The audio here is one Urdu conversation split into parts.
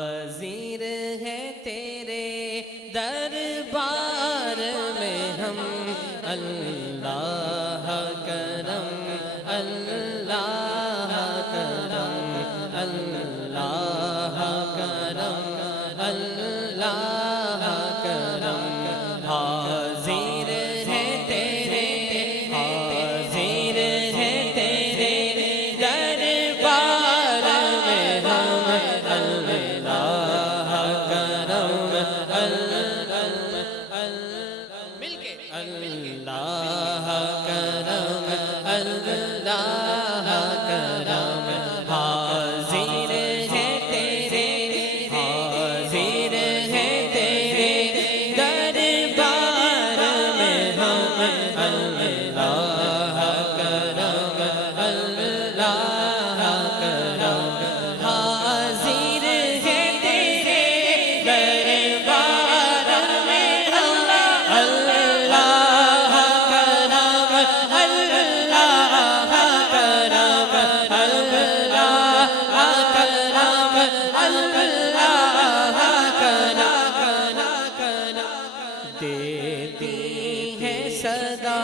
حاضر ہے تیرے دربار میں ہم، اللہ کرم اللہ کرم اللہ کرم اللہ کرم، حاضر ہے تیرے حاضر ہے تیرے دربار میں ہم، اللہ کرم مل کے اللہ کرم اللہ کرم، حاضر ہے تیرے حاضر ہے تیرے دربار میں ہم، اللہ کرم اللہ کرم، حاضر ہے تیرے دربار میں ہم، اللہ کرم اللہ کرم اللہ کرم اللہ کرم، دیتی ہے صدا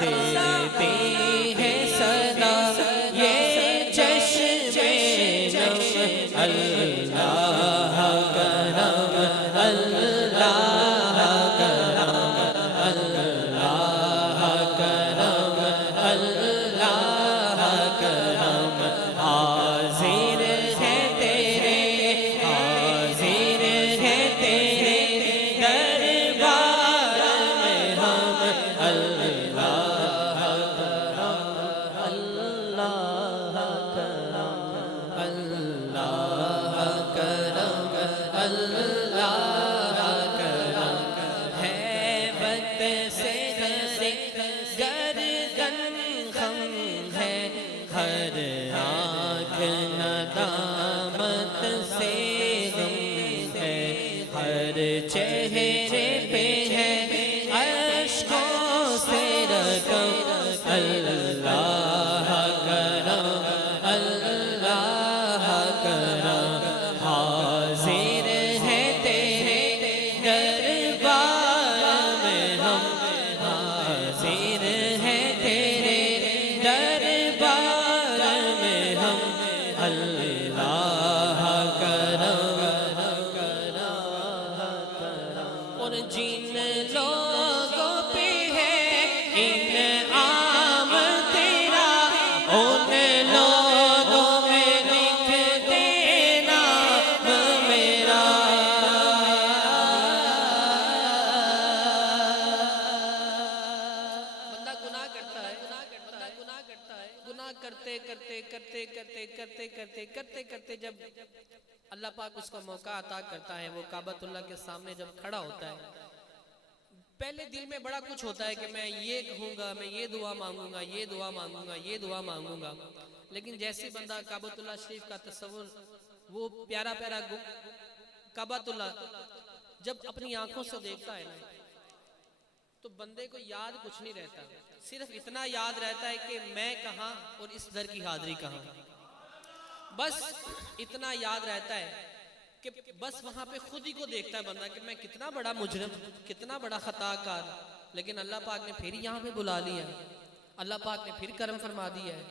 دیتی ہے صدا یہ چشم نم، اللہ کرم اللہ کرم اللہ کرم اللہ کرم، حاضر ہے تیرے حاضر ہے تیرے دربار میں ہم، اللہ کرم اللہ کرم اللہ کرم اللہ کرم، ہیبت سے گردن خم ہے، ہر آنکھ ندامت سے غم ہے، ہر چہرے پہ ہے اشکوں سے رقم، اللہ کرم اللہ کرم، حاضر ہے تیرے دربار میں ہم، حاضر ہے تیرے دربار میں ہم، اللہ کرم اور جن لوگوں پہ ہے انعام تیرا ان لوگوں میں لکھ دینا میرا، بندہ گناہ کرتا ہے گناہ کرتے کرتے کرتے کرتے کرتے کرتے کرتے کرتے جب اللہ پاک اس کو موقع عطا کرتا ہے، وہ کعبۃ اللہ کے سامنے جب کھڑا ہوتا ہے، پہلے دل میں بڑا کچھ ہوتا ہے کہ میں یہ کہوں گا، میں یہ دعا مانگوں گا یہ دعا مانگوں گا یہ دعا مانگوں گا، لیکن جیسے بندہ کعبۃ اللہ شریف کا تصور وہ پیارا پیارا کعبۃ اللہ جب اپنی آنکھوں سے دیکھتا ہے نا، تو بندے کو یاد کچھ نہیں رہتا، صرف اتنا یاد رہتا ہے کہ میں کہاں اور اس در کی حاضری کہاں، بس اتنا یاد رہتا ہے کہ بس وہاں پہ خود ہی کو دیکھتا ہے بندہ کہ میں کتنا بڑا مجرم کتنا بڑا خطا کار، لیکن اللہ پاک نے پھر یہاں پہ بلا لیا، اللہ پاک نے پھر کرم فرما دیا ہے۔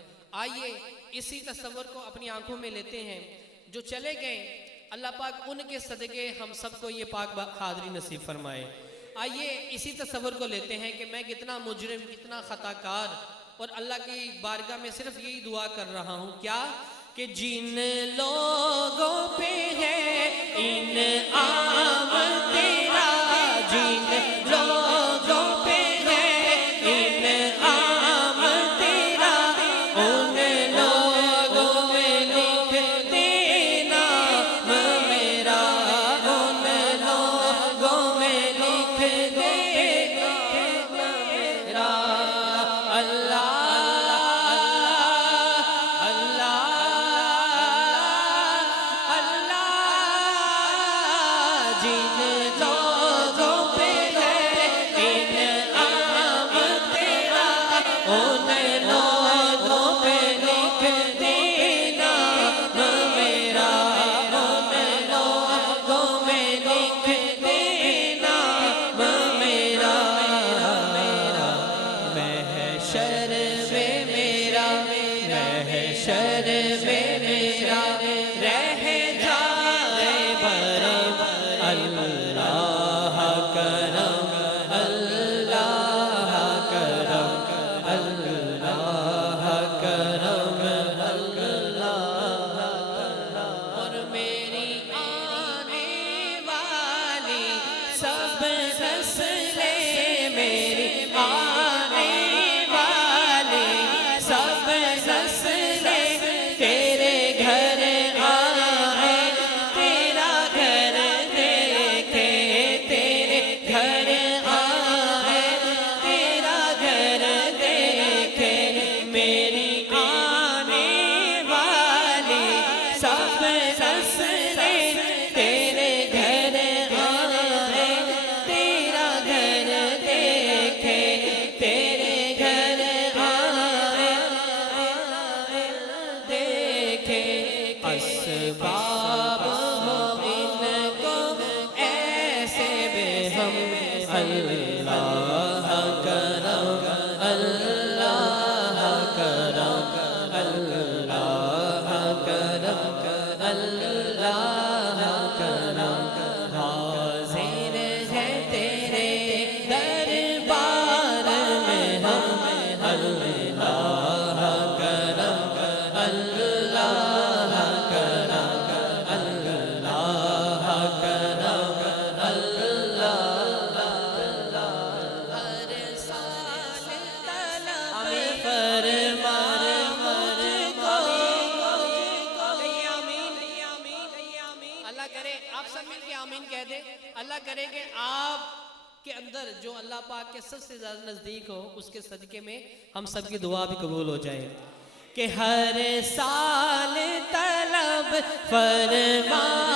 آئیے اسی تصور کو اپنی آنکھوں میں لیتے ہیں، جو چلے گئے اللہ پاک ان کے صدقے ہم سب کو یہ پاک حاضری نصیب فرمائے۔ آئیے اسی تصور کو لیتے ہیں کہ میں کتنا مجرم کتنا خطا کار، اور اللہ کی بارگاہ میں صرف یہی دعا کر رہا ہوں کیا کہ جن لوگوں پہ ہے انعام تیرا، جن لوگوں پہ ہے انعام تیرا، ان لوگوں میں لکھ دینا میرا، ان لوگوں میں لکھ دینا میرا، اللہ آپ سب مل کے آمین کہہ دیں. اللہ کرے کہ آپ کے اندر جو اللہ پاک کے سب سے زیادہ نزدیک ہو اس کے صدقے میں ہم سب کی دعا بھی قبول ہو جائے. کہ ہر سال طلب فرما